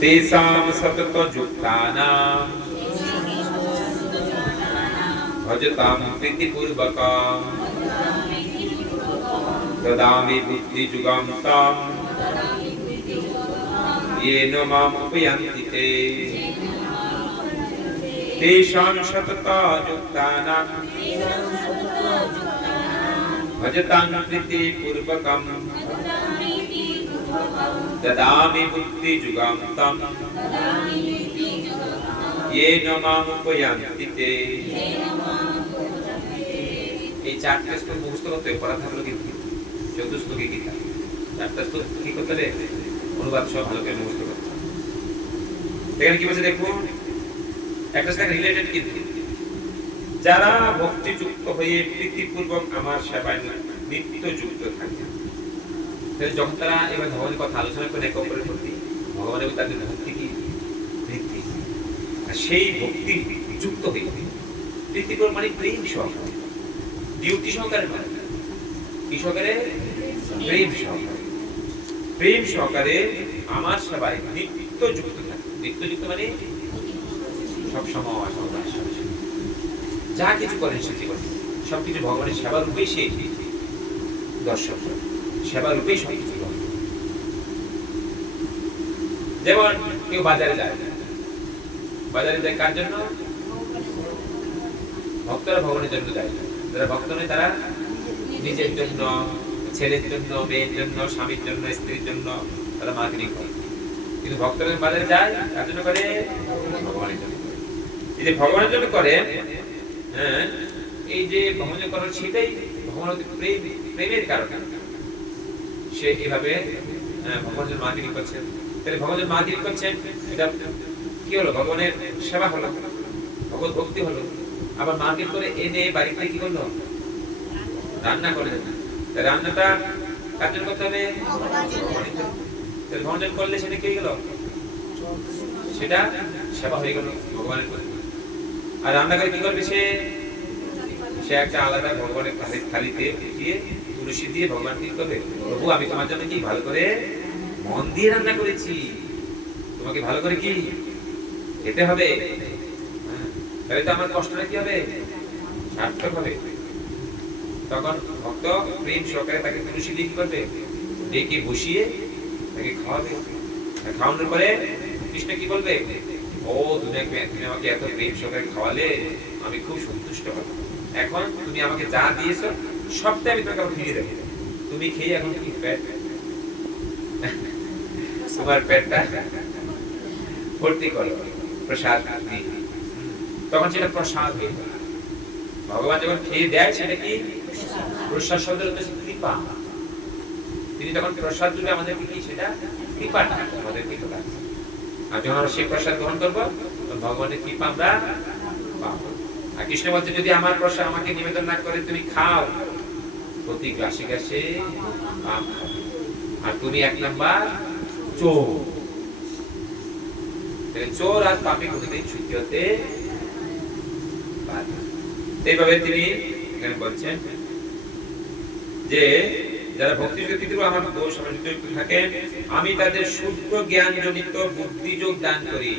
तेषां सततयुक्तानां भजतां प्रीतिपूर्वकां ददामि बुद्धियुगां तां येन मामुपयन्ति ते तेषां सततयुक्तानां भजतां प्रीतिपूर्वकं ददामि बुद्धियुगां तां येन मामुपयन्ति ते। এই চারটি শ্লোক মুখস্থ করতে পড়া থাকলো কিন্তু চতুশ্লোকে গীতা চারটা শ্লোক কি করতে হবে অনুবাদ সব ভালো করে মুখস্থ করতে। এখানে কি বলছে দেখো একটা সাথে রিলেটেড কিন্তু যারা ভক্তিযুক্ত হয়ে প্রীতিপূর্বক আমার সেবায় নিত্য যুক্ত থাকে তাহলে যখন তারা এবার ভগবানের কথা আলোচনা করে একে অপরের প্রতি ভগবানের তাদের ভক্তি কি বৃদ্ধি আর সেই ভক্তি যুক্ত হয়ে প্রীতিপূর্বক মানে প্রেম সহকারে ডিউটি সহকারে মানে কি সহকারে প্রেম সহকারে আমার সেবায় নিত্য যুক্ত থাকে। নিত্য যুক্ত মানে সব সময় যা কিছু করেন সেটি করেন সবকিছু ভগবানের সেবা রূপেই সেই দর্শক সেবা রূপেই সবকিছু করেন। যেমন কেউ বাজারে যায় কার জন্য? ভক্তরা ভগবানের জন্য যায়। যারা ভক্ত নয় তারা নিজের জন্য, ছেলের জন্য, মেয়ের জন্য, স্বামীর জন্য, স্ত্রীর জন্য তারা মার্কেটিং করে। কিন্তু ভক্তরা বাজারে যায় তার জন্য করে ভগবানের জন্য। এই যে ভগবানের জন্য করে হ্যাঁ এই যে ভগবানের করার সেটাই ভগবানের প্রেমের কারণে সে এভাবে ভগবানের মার্কেটিং করছেন। তাহলে ভগবানের মার্কেটিং করছেন এটা কি হলো? ভগবানের সেবা হলো, ভগবত ভক্তি হলো। আবার মার্কেট করে এনে বাড়িতে কি করলো? রান্না করে। রান্নাটা কার জন্য করতে হবে? ভগবানের করলে সেটা কি গেল? সেটা সেবা হয়ে গেল ভগবানের করে। আর রান্না করে কি করবে? সে একটা আলাদা ভগবানের থালিতে দিয়ে তুলসী দিয়ে ভগবান কি করবে? প্রভু আমি তোমার জন্য কি ভালো করে মন দিয়ে রান্না করেছি, তোমাকে ভালো করে কি খেতে হবে, তাহলে তো আমার কষ্টটা কি হবে? সার্থক হবে। তখন ভক্ত প্রেম সহকারে তাকে তুলসী দিয়ে কি করবে? ডেকে বসিয়ে তাকে খাওয়াবে। খাওয়ানোর পরে কৃষ্ণ কি বলবে? ও তুমি আমাকে এত প্রেম সহকারে খাওয়ালে আমি খুব সন্তুষ্ট হব। এখন তুমি আমাকে যা দিয়েছো সবটাই আমি তোমাকে ফিরিয়ে দেবো। তুমি খেয়ে এখন কি পেট তোমার পেটটা ভর্তি করো প্রসাদ দিয়ে। তখন সেটা প্রসাদ হয়ে যায়। ভগবান যখন খেয়ে দেয় সেটা কি প্রসাদ শব্দের উদ্দেশ্যে কৃপা। তিনি যখন প্রসাদ দিলে আমাদেরকে কি সেটা কৃপাটা আমাদের কৃপা। আর যখন আমরা সেই প্রসাদ গ্রহণ করবো তখন ভগবানের কৃপা আমরা পাবো। আর কৃষ্ণ বলছে যদি আমার প্রসাদ আমাকে নিবেদন না করে তুমি খাও প্রতি গ্লাসে গ্লাসে পাপ খাবে আর তুমি এক নাম্বার চোর। চোর আর পাপে কোনোদিন ছুটি হতে পারে। এইভাবে তিনি এখানে বলছেন যে যারা ভক্তি যুক্তির আমার দোষ যুক্ত থাকেন আমি তাদের শুদ্ধ জ্ঞান জনিত বুদ্ধি যোগ দান করি।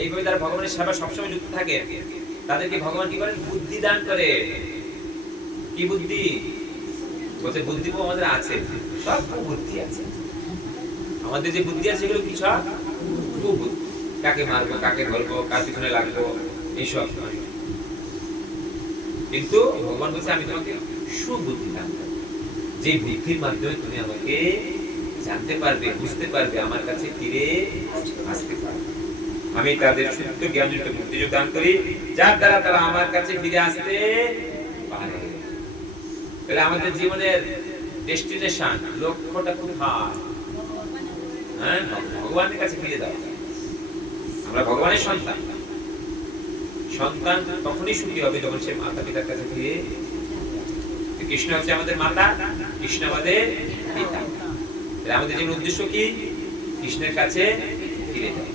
এইভাবে যারা ভগবানের সেবা সবসময় যুক্ত থাকে তাদেরকে ভগবান কি করেন? বুদ্ধি দান করে। কি বুদ্ধি? বলছে বুদ্ধি আমাদের আছে, সব বুদ্ধি আছে। আমাদের যে বুদ্ধি আছে সেগুলো কি সব বুদ্ধি। কাকে মারবো, কাকে ধরবো, কার পিছনে লাগবো এইসব। কিন্তু ভগবান বলছে আমি তোমাকে সুবুদ্ধি দান করব, যে বুদ্ধির মাধ্যমে তুমি আমাকে জানতে পারবে, বুঝতে পারবে, আমার কাছে ফিরে আসতে পারবে। আমি তাদের শুদ্ধ জ্ঞানযুক্ত বুদ্ধি দান করি যার দ্বারা তারা আমার কাছে ফিরে আসতে পারে। তাহলে আমাদের জীবনের ডেস্টিনেশন, লক্ষ্যটা কোথায়? হ্যাঁ, ভগবানের কাছে ফিরে যাওয়া। আমরা ভগবানের সন্তান। সন্তান তখনই সুখী হবে যখন সে মাতা পিতার কাছে ফিরে। কৃষ্ণ হচ্ছে আমাদের মাতা, কৃষ্ণ আমাদের পিতা। আমাদের জীবন উদ্দেশ্য কি? কৃষ্ণের কাছে ফিরে যাওয়া।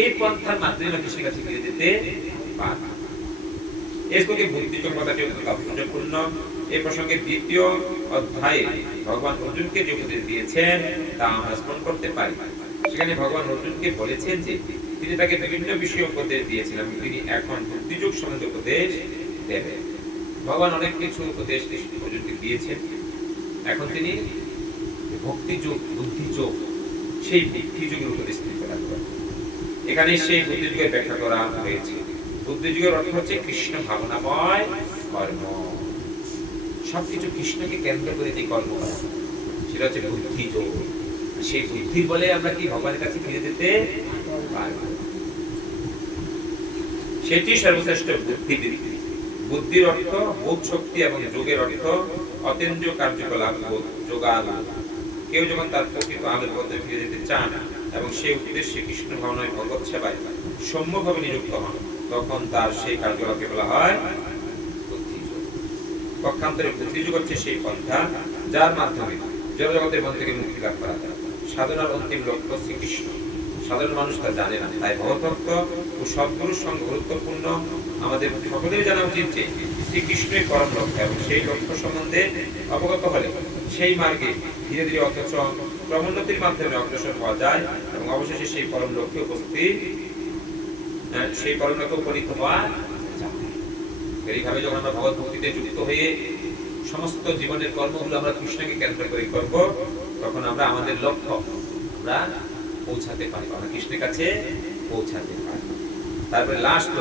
এই পন্থার মাধ্যমে আমরা কৃষ্ণের কাছে ফিরে যেতে পারব। এই শ্লোকে বুদ্ধিযোগ কথাটি তাৎপর্যপূর্ণ। এই প্রসঙ্গে দ্বিতীয় অধ্যায়ে ভগবান অর্জুনকে যে উপদেশ দিয়েছেন তা আমরা স্মরণ করতে পারি। সেখানে ভগবান অর্জুনকে বলেছেন যে তিনি তাকে বিভিন্ন বিষয়ে উপদেশ দিয়েছেন এবং তিনি এখন ভক্তিযোগ সম্বন্ধে উপদেশ দেবেন। ভগবান অনেক কিছু উপদেশ অর্জুনকে দিয়েছেন, এখন তিনি ভক্তিযোগ বুদ্ধিযোগ সেই বুদ্ধিযোগের উপর স্থিত রাখবেন। এখানে সেই বুদ্ধিযোগের ব্যাখ্যা করা হয়েছে। বুদ্ধিযোগের অর্থ হচ্ছে কৃষ্ণ ভাবনাময় কর্ম, সবকিছু কৃষ্ণকে কেন্দ্র করে যে কর্ম করা, সেটা হচ্ছে বুদ্ধিযোগ। সেই বুদ্ধির বলে আমরা কি ভগবানের কাছে ফিরে যেতে পারব, সেটি সর্বশ্রেষ্ঠ বুদ্ধিবৃত্তি। বুদ্ধির অর্থ বোধ শক্তি এবং যোগের অর্থ অতীন্দ্রিয় কার্যকলাপ যোগাল। কেউ যখন তার প্রকৃত আলোর পথে ফিরে যেতে চান এবং সেই উদ্দেশ্যে কৃষ্ণ ভাবনায় ভগবত সেবায় সম্যকভাবে নিযুক্ত হন, তখন তার সেই কার্যকলাপকে বলা হয় বুদ্ধিযোগ। পক্ষান্তরে বুদ্ধিযোগ হচ্ছে সেই পন্থা যার মাধ্যমে জড়জগতের বন্ধন থেকে মুক্তি লাভ করা যায়। সাধনার অন্তিম লক্ষ্য শ্রীকৃষ্ণ, সাধারণ মানুষ তা জানে না, তাই ভগবত ও সদ্গুরুর সঙ্গে গুরুত্বপূর্ণ আমাদের সকলের জানা উচিত যে শ্রীকৃষ্ণই পরম লক্ষ্য এবং সেই লক্ষ্য সম্বন্ধে অবগত হলে সেই মার্গে ধীরে ধীরে অথচ ক্রমোন্নতির মাধ্যমে অগ্রসর হওয়া যায় এবং অবশেষে সেই পরম লক্ষ্যে উপনীত হওয়া যায়। এইভাবে যখন আমরা ভগবত ভক্তিতে যুক্ত হয়ে সমস্ত জীবনের কর্মগুলো আমরা কৃষ্ণকে কেন্দ্র করে করব, তখন আমরা আমাদের লক্ষ্য আমরা পৌঁছাতে পারবো, আমরা কৃষ্ণের কাছে পৌঁছাতে পারবো। তারপরে লাস্ট